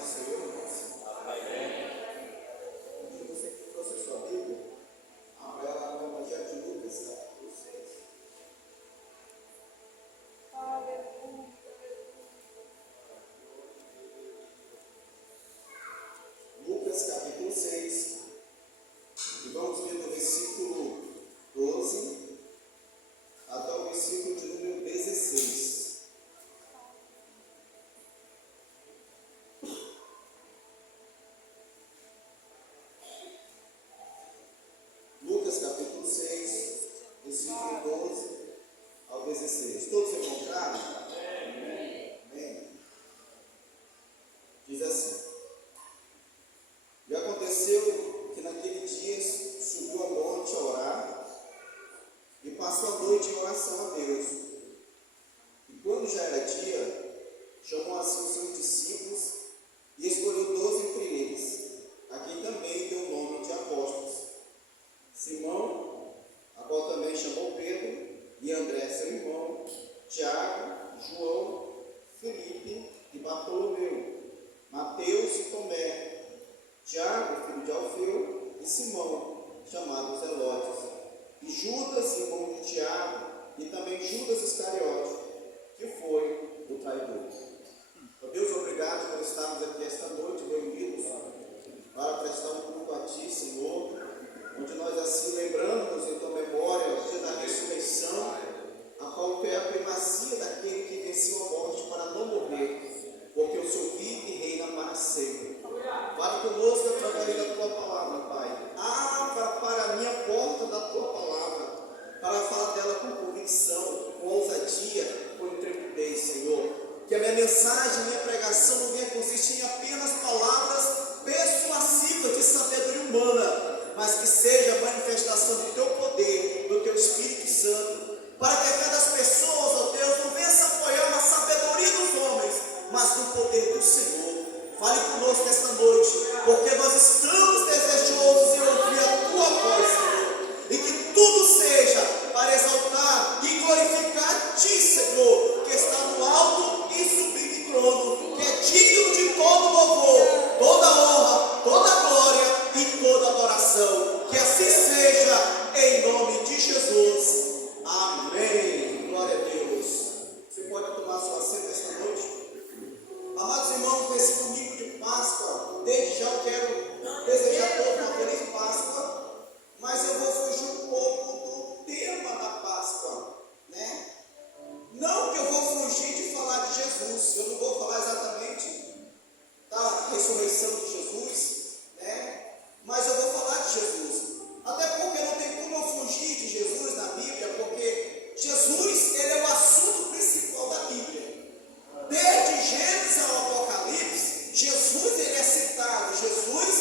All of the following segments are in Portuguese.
do Senhor, irmãos. Amém. E você que trouxe a sua Bíblia, abra ela no Evangelho de Lucas, capítulo 6. Lucas, capítulo 6. E vamos ler do versículo 12 até o versículo de número 16. Lucas capítulo 6, versículo 12 ao 16. Todos encontraram? Amém. Amém. Diz assim: E aconteceu que naquele dia subiu ao monte a orar, e passou a noite em oração a Deus. E quando já era dia, chamou assim os seus discípulos e escolheu 12 entre eles, a quem também deu o nome de apóstolos: Simão, a qual também chamou Pedro, e André seu irmão, Tiago, João, Felipe e Bartolomeu, Mateus e Tomé, Tiago, filho de Alfeu, e Simão, chamado Zelotes, e Judas, irmão de Tiago, e também Judas Iscariote, que foi o traidor. Ó Deus, obrigado por estarmos aqui esta noite reunidos para prestar um culto a Ti, Senhor, onde nós assim lembramos em Tua memória o dia da ressurreição, a qual é a primazia daquele que venceu a morte para não morrer, porque o Senhor vive e reina para sempre. Fale conosco através da Tua palavra, Pai. Abra para mim a porta da Tua palavra, para falar dela com convicção, com ousadia, com intrepidez, Senhor. Que a minha mensagem, minha pregação não venha consistir em apenas palavras persuasivas de sabedoria humana, mas que seja a manifestação do Teu poder, do Teu Espírito Santo, para que cada pessoa, ó Deus, não venha se apoiar na sabedoria dos homens, mas no poder do Senhor. Fale conosco esta noite, porque nós estamos desejosos em ouvir a Tua voz, Senhor, e que tudo seja para exaltar e glorificar a Ti, Senhor, que está no alto e sublime trono, que é digno de todo louvor, toda honra, toda glória e toda adoração. Que assim seja, em nome de Jesus. Amém. Glória a Deus. Você pode tomar sua assento esta noite? Amados irmãos, nesse domingo de Páscoa, desde já eu quero desejar a todos uma feliz Páscoa, mas eu vou fugir um pouco do tema da Páscoa, né? Não que eu vou fugir de falar de Jesus, eu não vou falar exatamente da ressurreição de Jesus, né? Mas eu vou falar de Jesus, até porque não tem como eu fugir de Jesus na Bíblia, porque Jesus, ele é o assunto principal da Bíblia. Desde Gênesis ao Apocalipse, Jesus ele é citado, Jesus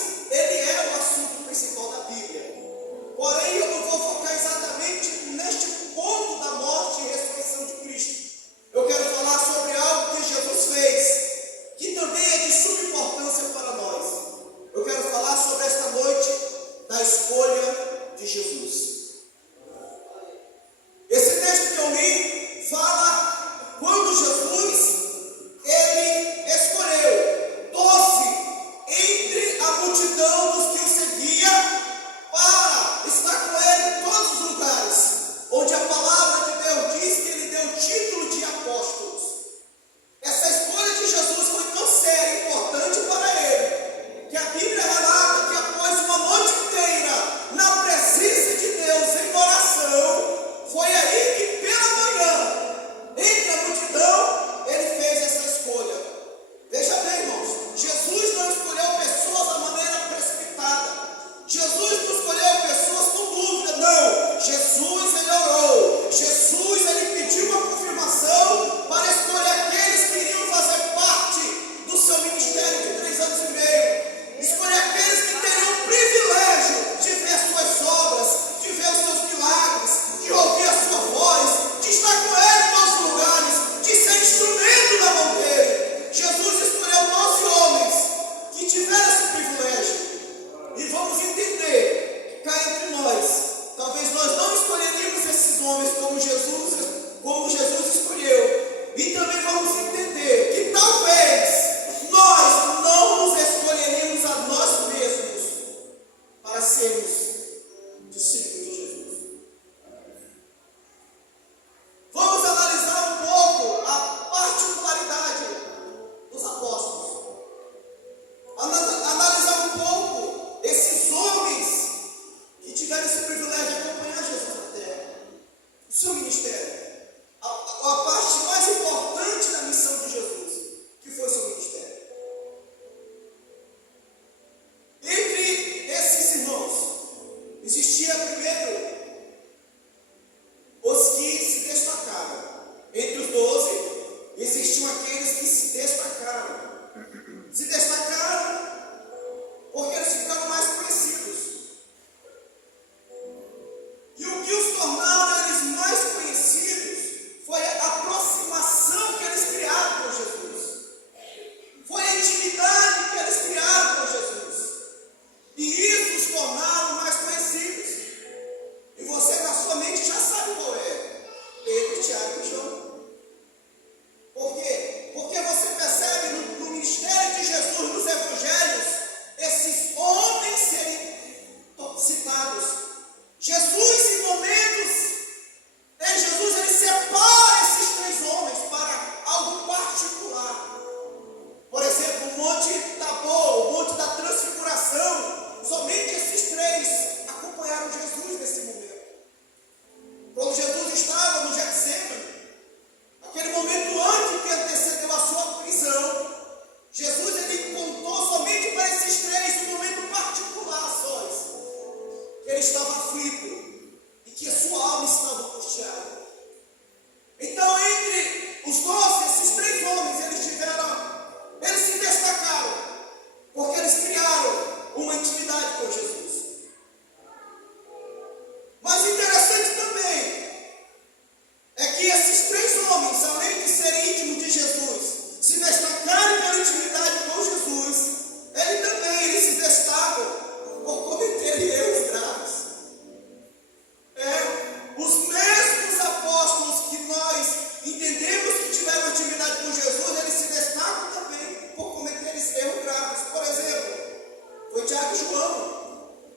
uma intimidade com Jesus. Mas interessante também é que esses três homens, além de serem íntimos de Jesus, se destacarem pela intimidade com Jesus, eles se destacam por cometerem erros graves. Os mesmos apóstolos que nós entendemos que tiveram intimidade com Jesus, eles se destacam também por cometerem erros graves. Por exemplo, foi Tiago e João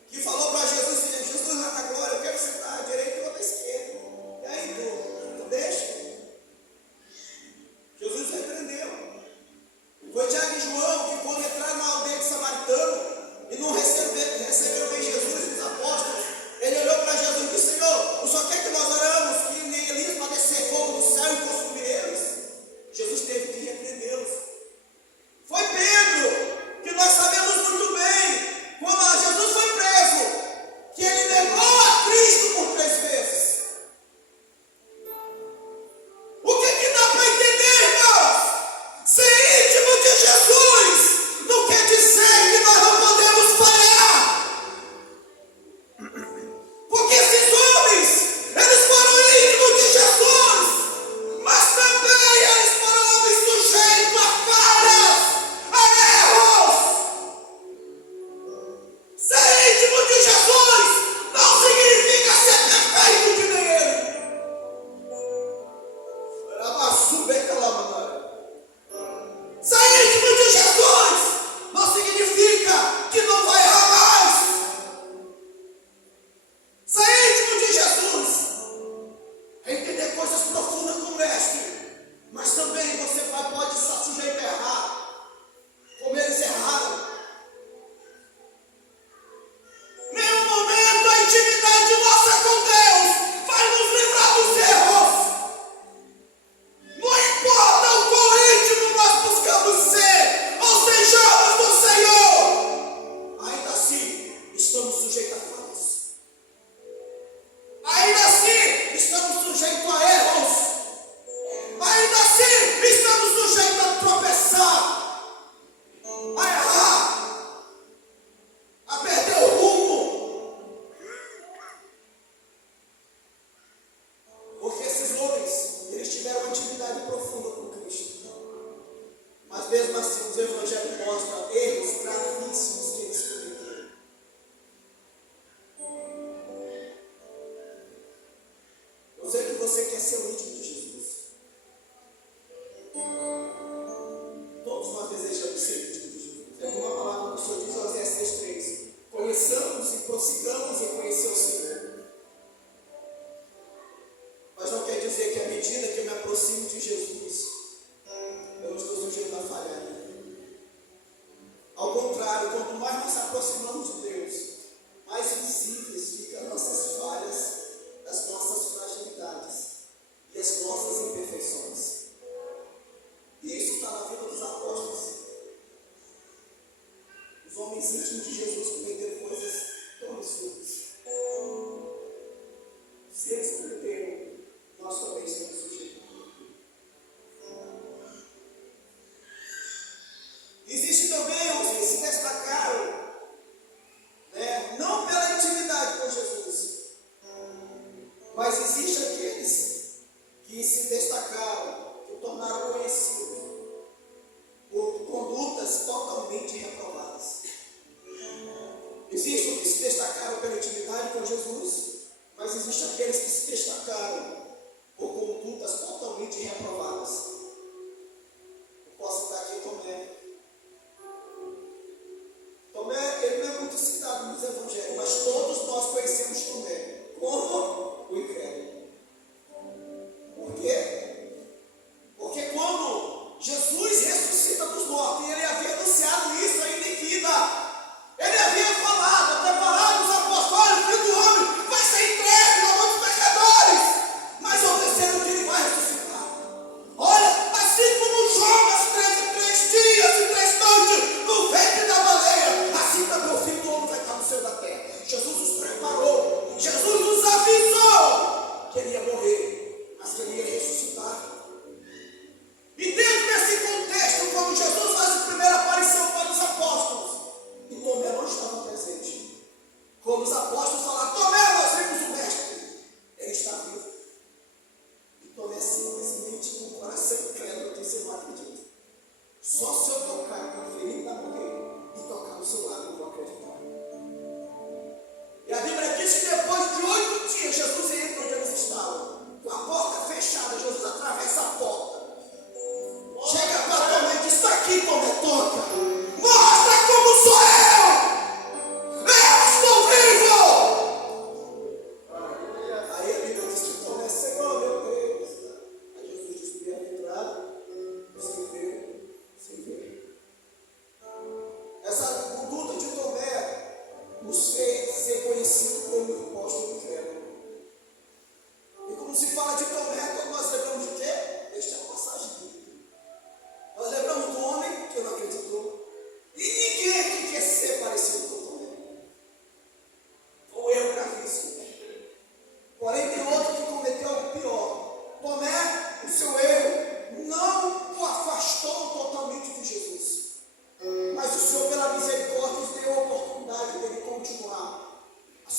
que falou para Jesus: Jesus, na glória, eu quero sentar à direita ou à esquerda. E aí, tu deixa? Jesus repreendeu. Foi Tiago e João que foram entrar na aldeia de Samaritano e não receberam bem Jesus e os apóstolos. Ele olhou para Jesus e disse: Senhor, o Senhor quer que nós oramos que nem Elias para descer fogo do céu e consumir eles? Jesus teve que repreendê-los. Foi Pedro, que nós sabemos muito bem, quando Jesus foi preso, que ele negou a Cristo por 3 vezes. O que dá para entender, irmãos? Ser íntimo de Jesus não quer dizer que nós não podemos falhar. Porque esses homens, eles foram íntimos de Jesus, mas também eles foram homens sujeitos a falhas, a erros. Ser íntimo de Jesus não significa ser perfeito que nem ele. Ser íntimo de Jesus não significa que não vai errar mais. Ser íntimo de Jesus é entender coisas profundas com o mestre, mas também você pode estar sujeito a errar, como eles erraram. Nenhum momento a intimidade nossa com Deus vai nos livrar dos erros. Não importa o quão íntimo nós buscamos ser, ou sejamos do Senhor, ainda assim estamos sujeitos a falhas. Ainda assim estamos sujeitos a erros. Ainda assim estamos sujeitos a tropeçar, a errar, a perder o rumo. Porque esses homens, eles tiveram uma intimidade profunda com Cristo. Mas mesmo assim, os evangelhos mostram erros gravíssimos que eles cometeram. Eu sei que você quer ser o íntimo de Jesus. Todos nós desejamos ser íntimo de Jesus. É como a palavra do Senhor diz, Oséias 6:3. Conheçamos e prossigamos em conhecer o Senhor. Mas não quer dizer que à medida que eu me aproximo de Jesus, eu não estou sujeito a falhar. Ao contrário, quanto mais nós nos aproximamos de Deus, mais visíveis ficam nossas falhas, as nossas fragilidades e as nossas imperfeições. E isso está na vida dos apóstolos. Os homens íntimos de Jesus cometeram coisas tão absurdas. Se eles cometeram, nós também estamos sujeitos. Existe também os que se destacaram, não pela intimidade com Jesus, mas existe aqueles que se destacaram, que tornaram conhecidos por condutas totalmente reprovadas.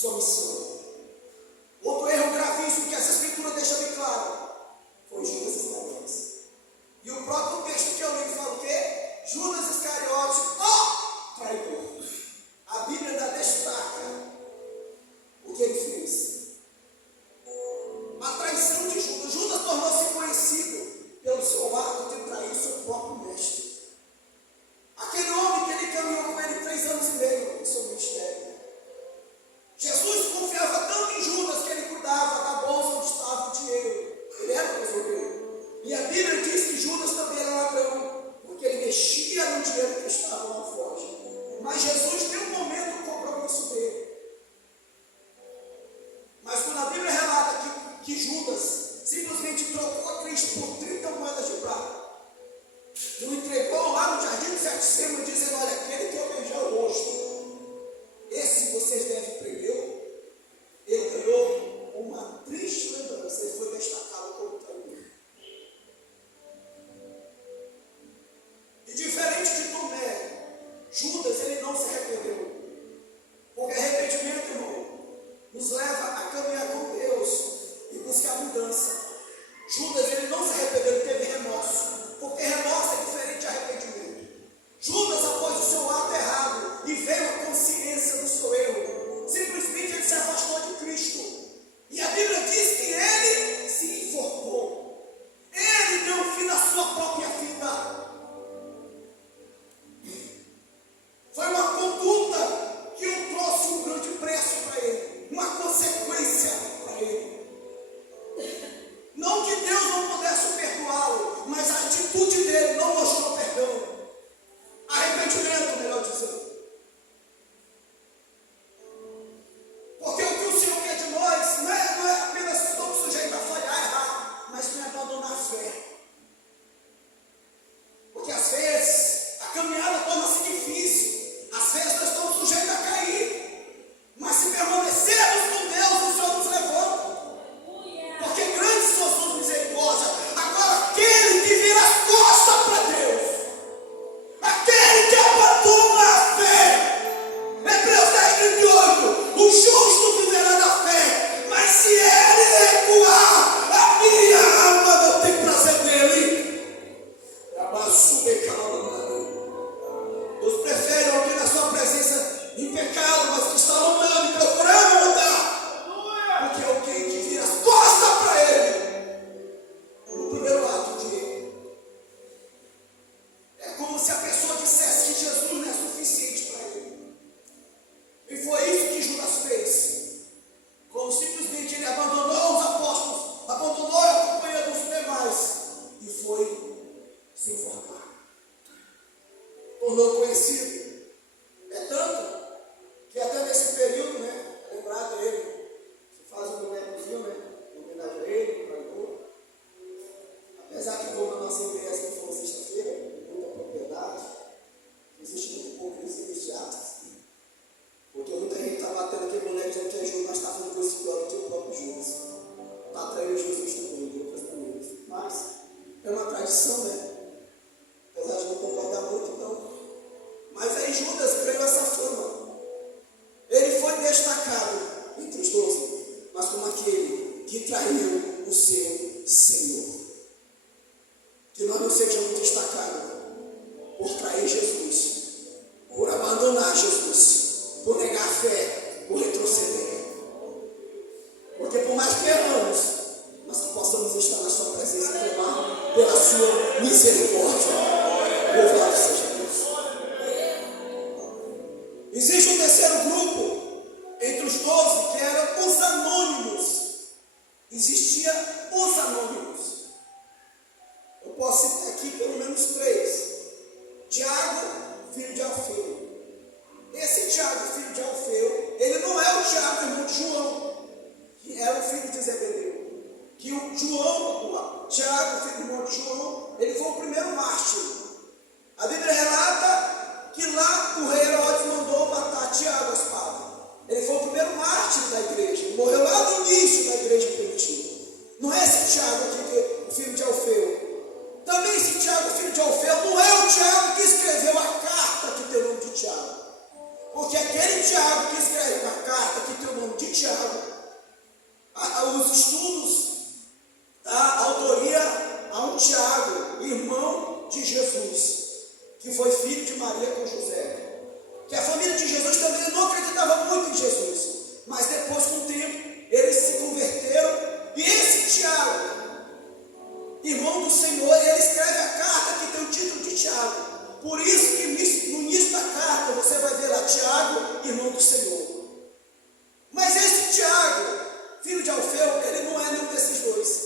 sua missão. Outro erro gravíssimo que essa escritura deixa bem claro foi Judas Iscariotes. E o próprio texto que eu li fala o quê? Judas Iscariotes, ó, traidor. A Bíblia ainda destaca o que ele fez. A traição de Judas. Judas tornou-se conhecido pelo seu ato de trair seu próprio mestre. Aquele homem que ele caminhou com ele 3 anos e meio em seu ministério. Jesus confiava tanto em Judas que ele cuidava da bolsa onde estava o dinheiro. Ele era o tesoureiro. E a Bíblia diz que Judas também era ladrão, porque ele mexia no dinheiro que estava na forja. Mas Jesus tem um momento do compromisso dele. Mas quando a Bíblia relata que Judas simplesmente trocou a Cristo por 30 moedas de prata, e o entregou lá no jardim do Getsemane, dizendo: olha, aquele que eu beijar o rosto, esse vocês devem prendê-lo. Ele ganhou uma triste lembrança, ele foi destacado como traidor. E diferente de Tomé, Judas, ele não se arrependeu. Porque arrependimento, irmão, nos leva a caminhar com Deus e buscar mudança. Judas, ele não se arrependeu, ele teve remorso. Porque remorso é diferente de arrependimento. Judas, após o seu ato errado e veio a consciência do seu erro, simplesmente ele se afastou de Cristo. E a Bíblia diz que ele se enforcou. Ele deu fim na sua própria vida. Foi uma conduta que o trouxe um grande preço para ele, uma consequência para ele. Não que Deus não pudesse perdoá-lo, mas a atitude dele não mostrou perdão. Arrependimento, melhor dizendo. Porque o que o Senhor quer de nós não é apenas estamos sujeitos a falhar, errar, mas não é abandonar a fé. Porque às vezes a caminhada torna-se difícil. Às vezes nós estamos sujeitos a cair. Mas se permanecermos com Deus, o Senhor nos levanta. Porque grandes são as suas misericórdias. Agora, aquele que vira as costas para Deus, aquele que abandona a fé, Hebreus 10:38, o justo viverá da fé, mas se ele recuar, a minha alma não tem prazer nele. Deus prefere alguém na sua presença em pecado, mas que está lutando e procurando mudar, porque alguém que vira as costas para ele no primeiro ato de erro. É como se a pessoa dissesse que Jesus não é suficiente para ele. E foi isso que Judas fez. Como simplesmente ele abandonou os apóstolos, abandonou a companhia dos demais e foi se enforcar. Tornou conhecido. É tanto que até nesse período, né, lembrado ele, se faz um bonecozinho, né, em homenagem a ele, o traidor. Apesar que como a nossa igreja que foi sexta-feira, muita propriedade, existe muita hipocrisia nesse ato. Porque muita gente está batendo aquele boneco dizendo que é Judas, mas está fazendo coisa pior do que o próprio Judas. Está traindo Jesus também, de outras maneiras. Mas é uma tradição, né? Apesar de não concordar muito, então. Mas aí Judas ganhou essa fama. Ele foi destacado entre os 12, mas como aquele que traiu o seu Senhor. Que nós não sejamos destacados por trair Jesus, por abandonar Jesus, por negar a fé, por retroceder. Porque por mais que erramos, nós possamos estar na sua presença e clamar pela sua misericórdia. Louvado seja Deus. Existe um terceiro grupo entre os 12 que eram os anônimos. Existia os anônimos. Eu posso citar aqui pelo menos 3. Tiago, filho de Alfeu. Esse Tiago, filho de Alfeu, ele não é o Tiago, irmão de João, que era o filho de Zebedeu. Que o Tiago, filho do irmão de João, ele foi o primeiro mártir. A Bíblia relata que lá o rei Herodes mandou matar Tiago à espada. Ele foi o primeiro mártir da igreja. Ele morreu lá no início da igreja primitiva. Não é esse Tiago aqui, o filho de Alfeu. Também esse Tiago, filho de Alfeu, não é o Tiago que escreveu a carta que tem o nome de Tiago. Porque aquele Tiago que escreve a carta que tem o nome de filho de Maria com José. Que a família de Jesus também não acreditava muito em Jesus. Mas depois, com o tempo, eles se converteram. E esse Tiago, irmão do Senhor, ele escreve a carta que tem o título de Tiago. Por isso que no início da carta você vai ver lá Tiago, irmão do Senhor. Mas esse Tiago, filho de Alfeu, ele não é nenhum desses dois.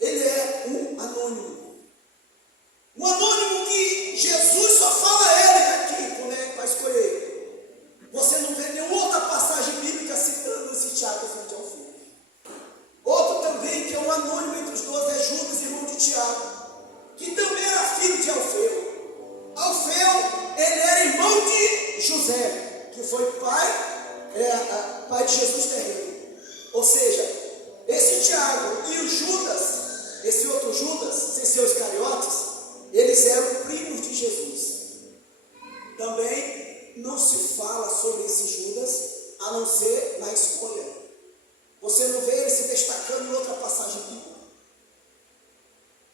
Ele é um anônimo. Um anônimo que Jesus só fala a ele aqui, quando é para escolher. Você não vê nenhuma outra passagem bíblica citando esse Tiago, filho de Alfeu. Outro também, que é um anônimo entre os dois, é Judas, irmão de Tiago, que também era filho de Alfeu. Alfeu, ele era irmão de José, que foi pai de Jesus terreno. Ou seja, esse Tiago e o Judas, esse outro Judas, sem ser os Iscariotes, eles eram primos de Jesus. Também não se fala sobre esse Judas, a não ser na escolha. Você não vê ele se destacando em outra passagem bíblica.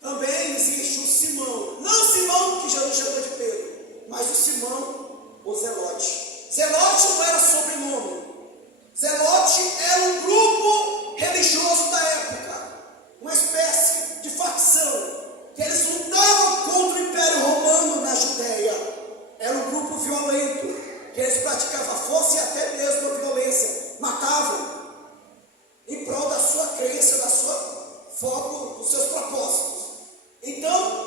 Também existe o Simão, não o Simão que Jesus chamou de Pedro, mas o Simão, o Zelote. Zelote não era sobrenome. Zelote era um grupo religioso da época, uma espécie de facção, que eles lutavam contra o Império Romano na Judéia. Era um grupo violento, que eles praticavam força e até mesmo a violência, matavam, em prol da sua crença, da sua foco, dos seus propósitos. Então,